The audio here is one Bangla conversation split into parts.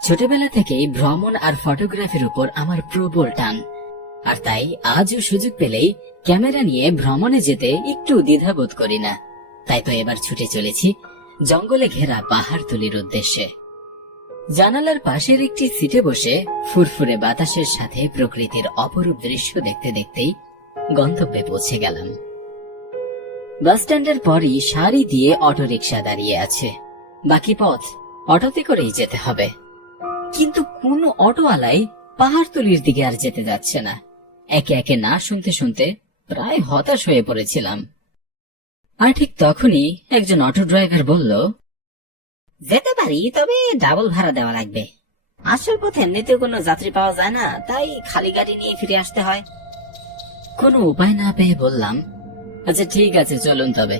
ছোটবেলা থেকেই ভ্রমণ আর ফটোগ্রাফির উপর আমার প্রবল টান, আর তাই আজও সুযোগ পেলেই ক্যামেরা নিয়ে ভ্রমণে যেতে একটু দ্বিধাবোধ করি না। তাই তো এবার ছুটে চলেছি জঙ্গলে ঘেরা পাহাড়তলির উদ্দেশ্যে। জানালার পাশের একটি সিটে বসে ফুরফুরে বাতাসের সাথে প্রকৃতির অপরূপ দৃশ্য দেখতে দেখতেই গন্তব্যে পৌঁছে গেলাম। বাস স্ট্যান্ডের পরই সারি দিয়ে অটোরিকশা দাঁড়িয়ে আছে। বাকি পথ অটোতে করেই যেতে হবে, কিন্তু কোন অটোওয়ালাই পাহাড়তলির দিকে আর যেতে যাচ্ছে না। একে একে না শুনতে শুনতে প্রায় হতাশ হয়ে পড়েছিলাম। আর ঠিক তখনই একজন অটো ড্রাইভার বলল, যেতে পারি, তবে ডাবল ভাড়া দেওয়া লাগবে। আসল পথে এমনিতেও কোনো যাত্রী পাওয়া যায় না, তাই খালি গাড়ি নিয়ে ফিরে আসতে হয়। কোনো উপায় না পেয়ে বললাম, আচ্ছা ঠিক আছে, চলুন তবে।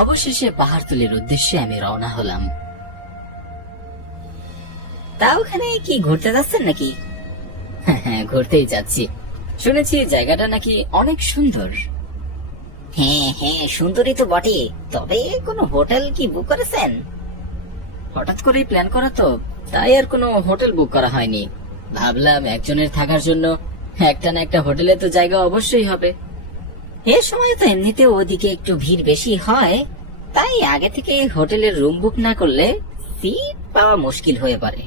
অবশেষে পাহাড়তলির উদ্দেশ্যে আমি রওনা হলাম। তা ওখানে কি ঘুরতে যাচ্ছেন নাকি? হ্যাঁ, ঘুরতেই যাচ্ছি। শুনেছি জায়গাটা নাকি অনেক সুন্দর। হ্যাঁ, সুন্দরই তো বটে, তবে কোনো হোটেল কি বুক করেছেন? হঠাৎ করেই প্ল্যান করা তো, তাই আর কোনো হোটেল বুক করা হয়নি। ভাবলাম একজনের থাকার জন্য একটা না একটা হোটেলে তো জায়গা অবশ্যই হবে। এ সময় তো এমনিতে ওদিকে একটু ভিড় বেশি হয়, তাই আগে থেকে হোটেলের রুম বুক না করলে সিট পাওয়া মুশকিল হয়ে পড়ে।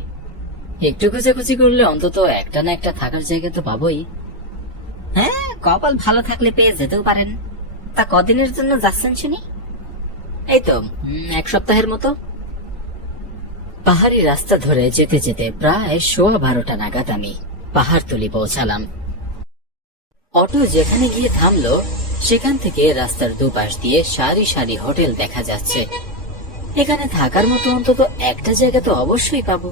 একটু খোঁজাখুঁজি করলে অন্তত একটা না একটা থাকার জায়গা তো পাবোই। হ্যাঁ, কপাল ভালো থাকলে পেয়ে যেতেও পারেন। তা কদিনের জন্য যাচ্ছেন শুনি? এই তো 1 সপ্তাহের মতো। পাহাড়ি রাস্তা ধরে যেতে যেতে প্রায় 12:15 নাগাদ আমি পাহাড়তলি পৌঁছালাম। অটো যেখানে গিয়ে থামলো সেখান থেকে রাস্তার দুপাশ দিয়ে সারি সারি হোটেল দেখা যাচ্ছে। এখানে থাকার মতো অন্তত একটা জায়গা তো অবশ্যই পাবো।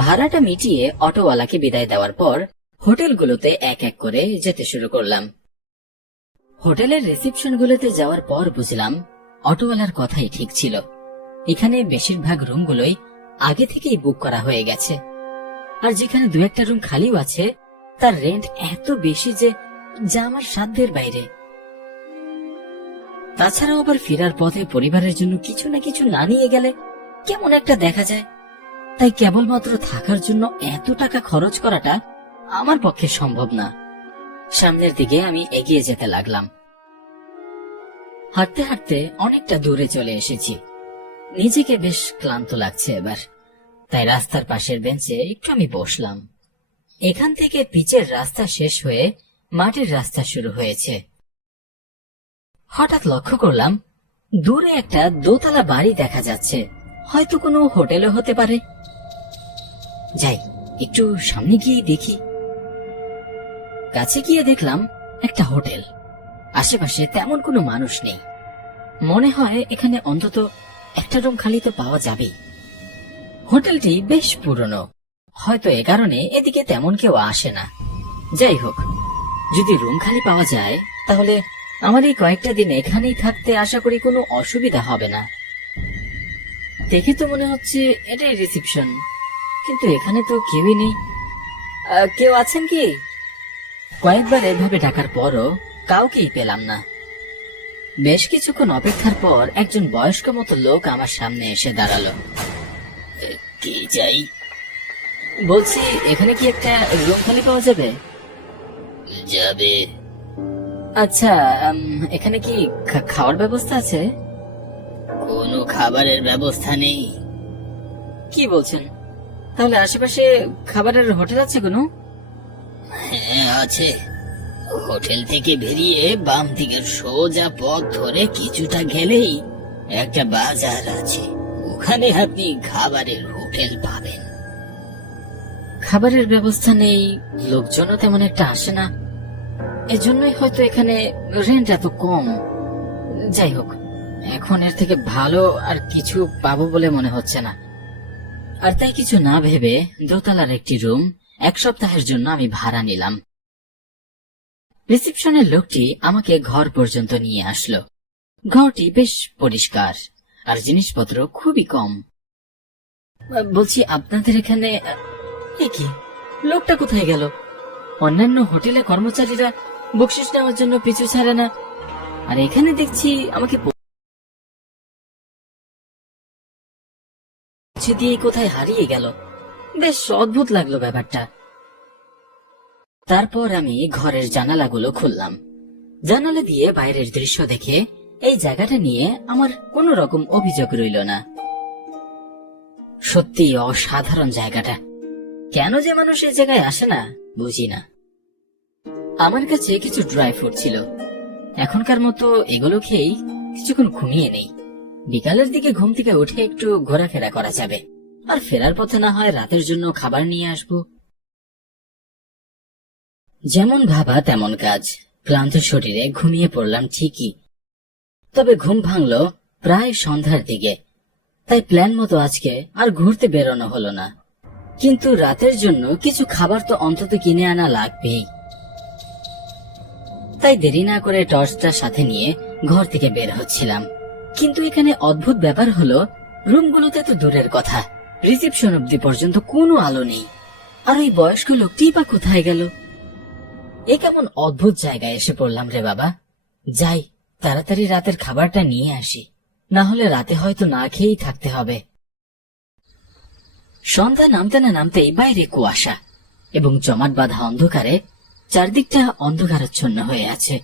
ভাড়াটা মিটিয়ে অটোওয়ালাকে বিদায় দেওয়ার পর হোটেলগুলোতে এক এক করে যেতে শুরু করলাম। হোটেলের রিসেপশনগুলোতে যাওয়ার পর বুঝলাম অটোওয়ালার কথাই ঠিক ছিল। এখানে বেশিরভাগ রুমগুলোই আগে থেকেই বুক করা হয়ে গেছে, আর যেখানে 2-1টা রুম খালিও আছে তার রেন্ট এত বেশি যে যা আমার সাধ্যের বাইরে। তাছাড়াও আবার ফেরার পথে পরিবারের জন্য কিছু না কিছু না নিয়ে গেলে কেমন একটা দেখা যায়। তাই কেবলমাত্র থাকার জন্য এত টাকা খরচ করাটা আমার পক্ষে সম্ভব না। সামনের দিকে আমি এগিয়ে যেতে লাগলাম। হাঁটতে হাঁটতে অনেকটা দূরে চলে এসেছি। নিজেকে বেশ ক্লান্ত লাগছে এবার, তাই রাস্তার পাশের বেঞ্চে একটু আমি বসলাম। এখান থেকে পিচের রাস্তা শেষ হয়ে মাটির রাস্তা শুরু হয়েছে। হঠাৎ লক্ষ্য করলাম দূরে একটা দোতলা বাড়ি দেখা যাচ্ছে, হয়তো কোনো হোটেলও হতে পারে। যাই, একটু সামনে গিয়ে দেখি। কাছে গিয়ে দেখলাম একটা হোটেল। আশেপাশে তেমন কোনো মানুষ নেই। মনে হয় এখানে অন্তত একটা রুম খালি তো পাওয়া যাবেই। হোটেলটি বেশ পুরনো, হয়তো এ কারণে এদিকে তেমন কেউ আসে না। যাই হোক, যদি রুম খালি পাওয়া যায় তাহলে আমার এই কয়েকটা দিন এখানেই থাকতে আশা করি কোনো অসুবিধা হবে না। দেখে তো মনে হচ্ছে এটাই রিসেপশন, কিন্তু এখানে তো কেউই নেই। কেউ আছেন কি? কয়েকবার এভাবে ডাকার পরও কাউকেই পেলাম না। বেশ কিছুক্ষণ অপেক্ষার পর একজন বয়স্ক মতো লোক আমার সামনে এসে দাঁড়ালো। কি চাই? বলছি, এখানে কি একটা রুম খালি পাওয়া যাবে? যাবে। আচ্ছা, এখানে কি খাওয়ার ব্যবস্থা আছে? কোনো খাবারের ব্যবস্থা নেই। কি বলছেন? তাহলে আশেপাশে খাবারের হোটেল আছে কোনো? হ্যাঁ আছে। হোটেল থেকে বেরিয়ে বাম দিকের সোজা পথ ধরে কিছুটা গেলেই একটা বাজার আছে, ওখানে আপনি খাবারের হোটেল পাবেন। খাবারের ব্যবস্থা নেই, লোকজনও তেমন একটা আসে না, এজন্যই হয়তো এখানে রেন্ট এত কম। যাই হোক, এখন এর থেকে ভালো আর কিছু পাবো বলে মনে হচ্ছে না। আর তাই কিছু না ভেবে দোতলার একটি রুম 1 সপ্তাহের জন্য আমি ভাড়া নিলাম। রিসেপশনের লোকটি আমাকে ঘর পর্যন্ত নিয়ে আসলো। ঘরটি বেশ পরিষ্কার আর জিনিসপত্র খুবই কম। বলছি, আপনাদের এখানে কি লোকটা কোথায় গেল? অন্যান্য হোটেলে কর্মচারীরা বকশিশ নেওয়ার জন্য পিছু ছাড়ে না, আর এখানে দেখছি আমাকে মধ্যে দিয়ে কোথায় হারিয়ে গেল। বেশ অদ্ভুত লাগলো ব্যাপারটা। তারপর আমি ঘরের জানালাগুলো খুললাম। জানালা দিয়ে বাইরের দৃশ্য দেখে এই জায়গাটা নিয়ে আমার কোনো রকম অভিযোগ রইল না। সত্যি অসাধারণ জায়গাটা। কেন যে মানুষ এই জায়গায় আসে না বুঝি না। আমার কাছে কিছু ড্রাই ফ্রুট ছিল, এখনকার মতো এগুলো খেয়েই কিছুক্ষণ ঘুমিয়ে নেই। বিকালের দিকে ঘুম থেকে উঠে একটু ঘোরাফেরা করা যাবে, আর ফেরার পথে না হয় রাতের জন্য খাবার নিয়ে আসবো। যেমন ভাবা তেমন কাজ। ক্লান্ত শরীরে ঘুমিয়ে পড়লাম ঠিকই, তবে ঘুম ভাঙল প্রায় সন্ধ্যার দিকে। তাই প্ল্যান মতো আজকে আর ঘুরতে বেরোনো হলো না, কিন্তু রাতের জন্য কিছু খাবার তো অন্তত কিনে আনা লাগবেই। তাই দেরি না করে টর্চটা সাথে নিয়ে ঘর থেকে বের হচ্ছিলাম। কিন্তু এখানে অদ্ভুত ব্যাপার হলো, রুমগুলোতে তো দূরের কথা, রিসেপশন অব্দি পর্যন্ত কোনো আলো নেই। আর ওই বয়স্ক লোকটি বা কোথায় গেল? এ কেমন অদ্ভুত জায়গায় এসে পড়লাম রে বাবা। যাই, তাড়াতাড়ি রাতের খাবারটা নিয়ে আসি, না হলে রাতে হয়তো না খেয়েই থাকতে হবে। সন্ধ্যা নামতে না নামতেই বাইরে কুয়াশা এবং জমাট বাঁধা অন্ধকারে চারদিকটা অন্ধকারাচ্ছন্ন হয়ে আছে।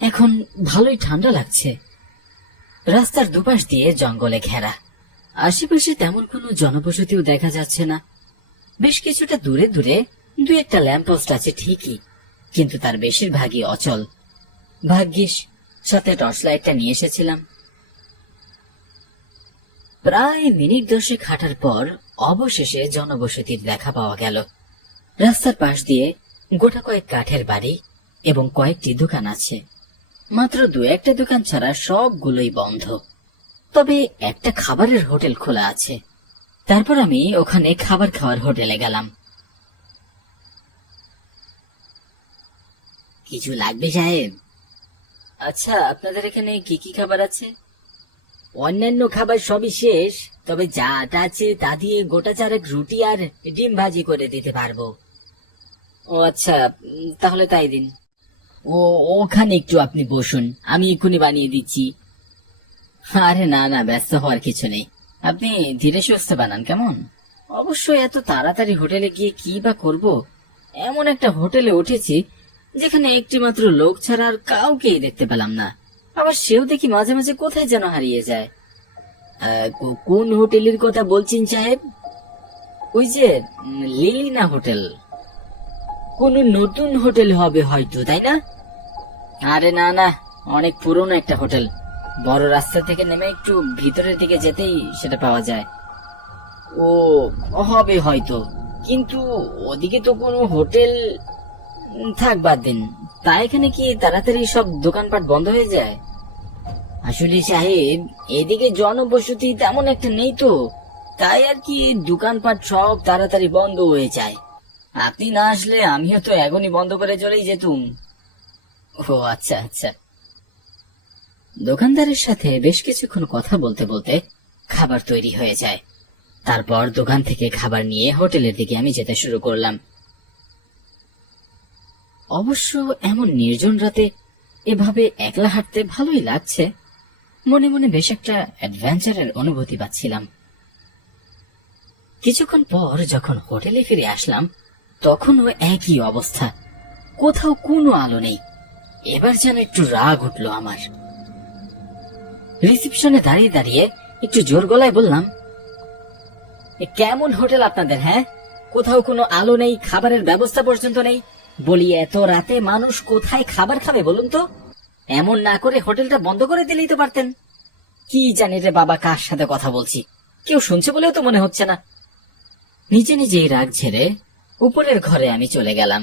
এখন ভালোই ঠান্ডা লাগছে। রাস্তার দুপাশ দিয়ে জঙ্গলে ঘেরা, আশেপাশে তেমন কোনো জনবসতিও দেখা যাচ্ছে না। বেশ কিছুটা দূরে দূরে দু একটা ল্যাম্পপোস্ট আছে ঠিকই, কিন্তু তার বেশিরভাগই অচল। ভাগ্যিস সাথে টর্চ লাইটটা নিয়ে এসেছিলাম। প্রায় মিনিট 10 হাঁটার পর অবশেষে জনবসতির দেখা পাওয়া গেল। রাস্তার পাশ দিয়ে গোটা কয়েক কাঠের বাড়ি এবং কয়েকটি দোকান আছে। মাত্র দু একটা দোকান ছাড়া সবগুলোই বন্ধ, তবে একটা খাবারের হোটেল খোলা আছে। তারপর আমি ওখানে খাবার খাওয়ার হোটেলে গেলাম। কিছু লাগবে সাহেব? আচ্ছা, আপনাদের এখানে কি কি খাবার আছে? অন্যান্য খাবার সবই শেষ, তবে যা আছে তা দিয়ে গোটা চারেক রুটি আর ডিম ভাজি করে দিতে পারবো। ও আচ্ছা, তাহলে তাই দিন। ওখানে একটু আপনি বসুন, আমি এক্ষুনি বানিয়ে দিচ্ছি। আরে না না, ব্যস্ত হওয়ার কিছু নেই, আপনি ধীরে সুস্থে বানান কেমন? অবশ্যই এত তাড়াতাড়ি হোটেলে গিয়ে কি বা করব? এমন একটা হোটেলে উঠেছি যেখানে একটি মাত্র লোক ছাড়া আর কাউকেই দেখতে পেলাম না। আবার সেও দেখি মাঝে মাঝে কোথায় যেন হারিয়ে যায়। কোন হোটেলের কথা বলছেন সাহেব? ওই যে লিলিনা হোটেল। কোন নতুন হোটেল হবে হয়তো, তাই না? আরে না না, অনেক পুরনো একটা হোটেল। বড় রাস্তা থেকে নেমে একটু ভিতরের দিকে যেতেই সেটা পাওয়া যায়। ও হবে হয়তো, কিন্তু ওদিকে তো কোনো হোটেল। থাক, বাদ দিন। তা এখানে কি তাড়াতাড়ি সব দোকানপাট বন্ধ হয়ে যায়? আসলে সাহেব, এদিকে জনবসতি তেমন একটা নেই তো, তাই আর কি দোকানপাট সব তাড়াতাড়ি বন্ধ হয়ে যায়। আপনি না আসলে আমিও তো এখনই বন্ধ করে চলেই যেতুম। ও আচ্ছা আচ্ছা। দোকানদারের সাথে বেশ কিছুক্ষণ কথা বলতে বলতে খাবার তৈরি হয়ে যায়। তারপর দোকান থেকে খাবার নিয়ে হোটেলের দিকে আমি যেতে শুরু করলাম। অবশ্য এমন নির্জন রাতে এভাবে একলা হাঁটতে ভালোই লাগছে। মনে মনে বেশ একটা অ্যাডভেঞ্চারের অনুভূতি পাচ্ছিলাম। কিছুক্ষণ পর যখন হোটেলে ফিরে আসলাম, তখনও একই অবস্থা, কোথাও কোনো আলো নেই। এবার যেন একটু রাগ উঠলো আমার। রিসেপশনে দাঁড়িয়ে দাঁড়িয়ে একটু জোর গলায় বললাম, কেমন হোটেল আপনাদের? হ্যাঁ, কোথাও কোনো আলো নেই, খাবারের ব্যবস্থা পর্যন্ত নেই। বলি, এত রাতে মানুষ কোথায় খাবার খাবে বলুন তো? এমন না করে হোটেলটা বন্ধ করে দিলেই তো পারতেন। কি জানি রে বাবা, কার সাথে কথা বলছি, কেউ শুনছে বলেও তো মনে হচ্ছে না। নিজে নিজেই রাগ ঝেড়ে উপরের ঘরে আমি চলে গেলাম।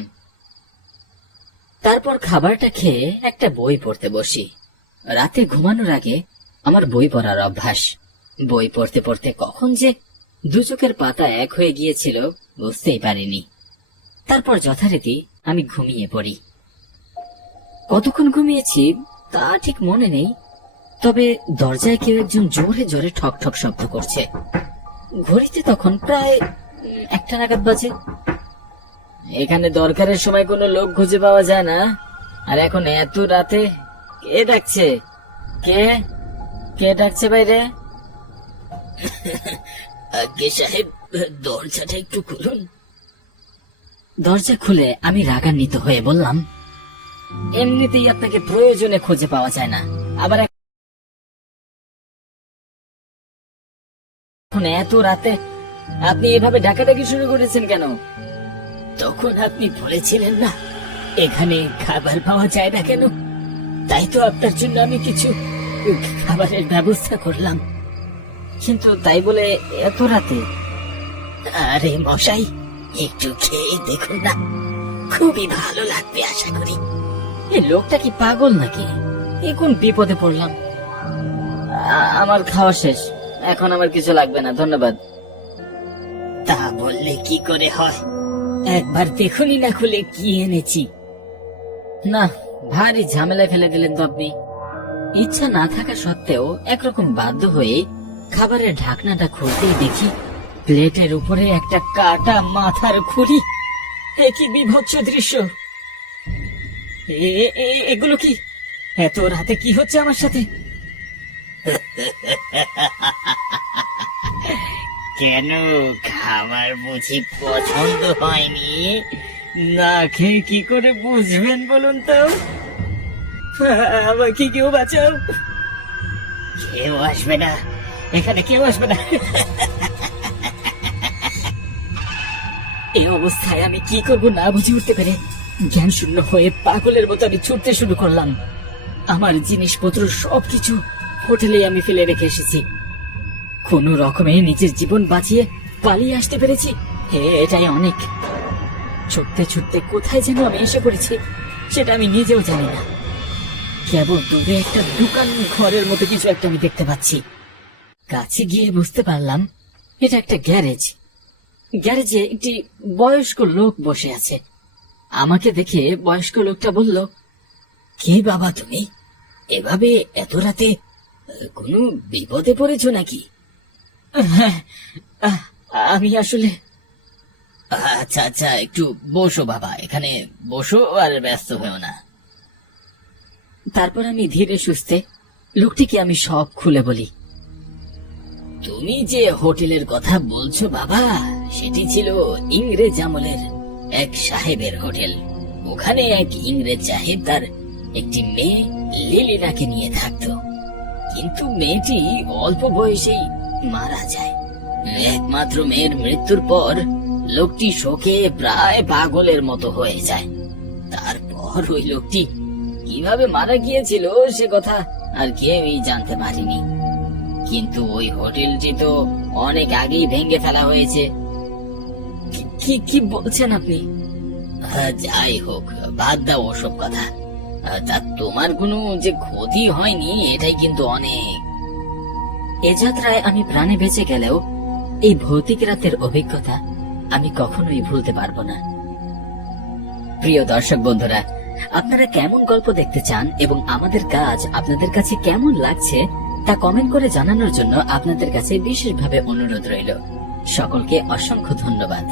তারপর খাবারটা খেয়ে একটা বই পড়তে বসি। রাতে ঘুমানোর আগে আমার বই পড়ার অভ্যাস। বই পড়তে পড়তে কখন যে দু চোখের পাতা এক হয়ে গিয়েছিল বুঝতেই পারিনি। তারপর যথারীতি আমি ঘুমিয়ে পড়ি। কতক্ষণ ঘুমিয়েছি তা ঠিক মনে নেই, তবে দরজায় কেউ একজন জোরে জোরে ঠক ঠক শব্দ করছে। ঘড়িতে তখন প্রায় 1টা নাগাদ বাজে। এখানে দরকারের সময় কোনো লোক খুঁজে পাওয়া যায় না, আর এখন এত রাতে কে ডাকছে? কে কে ডাকছে বাইরে? আজ্ঞে সাহেব, দরজাটা একটু খুলুন। দরজা খুলে আমি রাগান্বিত হয়ে বললাম, এমনিতেই আপনাকে প্রয়োজনে খুঁজে পাওয়া যায় না, আবার এখন এত রাতে আপনি এভাবে ডাকাডাকি শুরু করেছেন কেন? তখন আপনি বলেছিলেন না এখানে খাবার পাওয়া যায় না কেন, তাই তো আপনার জন্য আমি কিছু খাবারের ব্যবস্থা করলাম। কিন্তু তাই বলে এত রাতে? আরে মশাই, একটু খেয়ে দেখুন না, খুবই ভালো লাগবে আশা করি। এই লোকটা কি পাগল নাকি? এ কোন বিপদে পড়লাম? আমার খাওয়া শেষ, এখন আমার কিছু লাগবে না, ধন্যবাদ। তা বললে কি করে হয়? একবার দেখুনি না খুলে কি এনেছি। না, ভারী ঝামেলায় ফেলে দিলেন তো আপনি। ইচ্ছা না থাকা সত্ত্বেও একরকম বাধ্য হয়ে খাবারের ঢাকনাটা খুলতেই দেখি প্লেটের উপরে একটা কাটা মাথার খুলি। এ কি বিভৎস দৃশ্য! এগুলো কি? এত রাতে কি হচ্ছে আমার সাথে? কেন, খাবার বুঝি পছন্দ হয়নি? না খেয়ে কি করে বুঝবেন বলুন তো? আমাকে কেউ বাঁচাও। কেউ আসবে না, এখানে কেউ আসবে না। এই অবস্থায় আমি কি করব না বুঝে উঠতে পেরে জ্ঞান শূন্য হয়ে পাগলের মতো আমি ছুটতে শুরু করলাম। আমার জিনিসপত্র সবকিছু হোটেলে আমি ফেলে রেখে এসেছি। কোন রকমে নিজের জীবন বাঁচিয়ে পালিয়ে আসতে পেরেছি, এটাই অনেক। ছুটতে ছুটতে কোথায় যেন আমি এসে পড়েছি সেটা আমি নিজেও জানি না। কেবল দূরে একটা দোকান ঘরের মতো কিছু একটা আমি দেখতে পাচ্ছি। কাছে গিয়ে বুঝতে পারলাম এটা একটা গ্যারেজ। গ্যারেজে একটি বয়স্ক লোক বসে আছে। আমাকে দেখে বয়স্ক লোকটা বলল, কে বাবা তুমি? এভাবে এত রাতে কোনো বিপদে পড়েছো নাকি? হ্যাঁ, আমি আসলে। আচ্ছা আচ্ছা, একটু বসো বাবা, এখানে বসো আর ব্যস্ত হয়েও না। তারপর আমি ধীরে সুস্থে লোকটিকে আমি সব খুলে বলি। তুমি যে হোটেলের কথা বলছো বাবা, সেটি ছিল ইংরেজ আমলের এক সাহেবের হোটেল। ওখানে এক ইংরেজ সাহেব তার একটি মেয়ে লিলিনাকে নিয়ে থাকতো, কিন্তু মেয়েটি অল্প বয়সেই মারা যায়। একমাত্র মেয়ের মৃত্যুর পর লোকটি শোকে প্রায় পাগলের মতো হয়ে যায়। তারপর ওই লোকটি কিভাবে মারা গিয়েছিল সে কথা আর কেউই জানতে পারেনি। কিন্তু ওই হোটেলটি তো অনেক আগেই ভেঙে ফেলা হয়েছে। কি বলছেন আপনি? যাই হোক, বাদ দাও ওসব কথা। তা তোমার কোনো যে ক্ষতি হয়নি এটাই কিন্তু অনেক। এ যাত্রায় আমি প্রাণে বেঁচে গেলেও এই ভৌতিক রাতের অভিজ্ঞতা আমি কখনোই ভুলতে পারবো না। প্রিয় দর্শক বন্ধুরা, আপনারা কেমন গল্প দেখতে চান এবং আমাদের কাজ আপনাদের কাছে কেমন লাগছে তা কমেন্ট করে জানানোর জন্য আপনাদের কাছে বিশেষভাবে অনুরোধ রইল। সকলকে অসংখ্য ধন্যবাদ।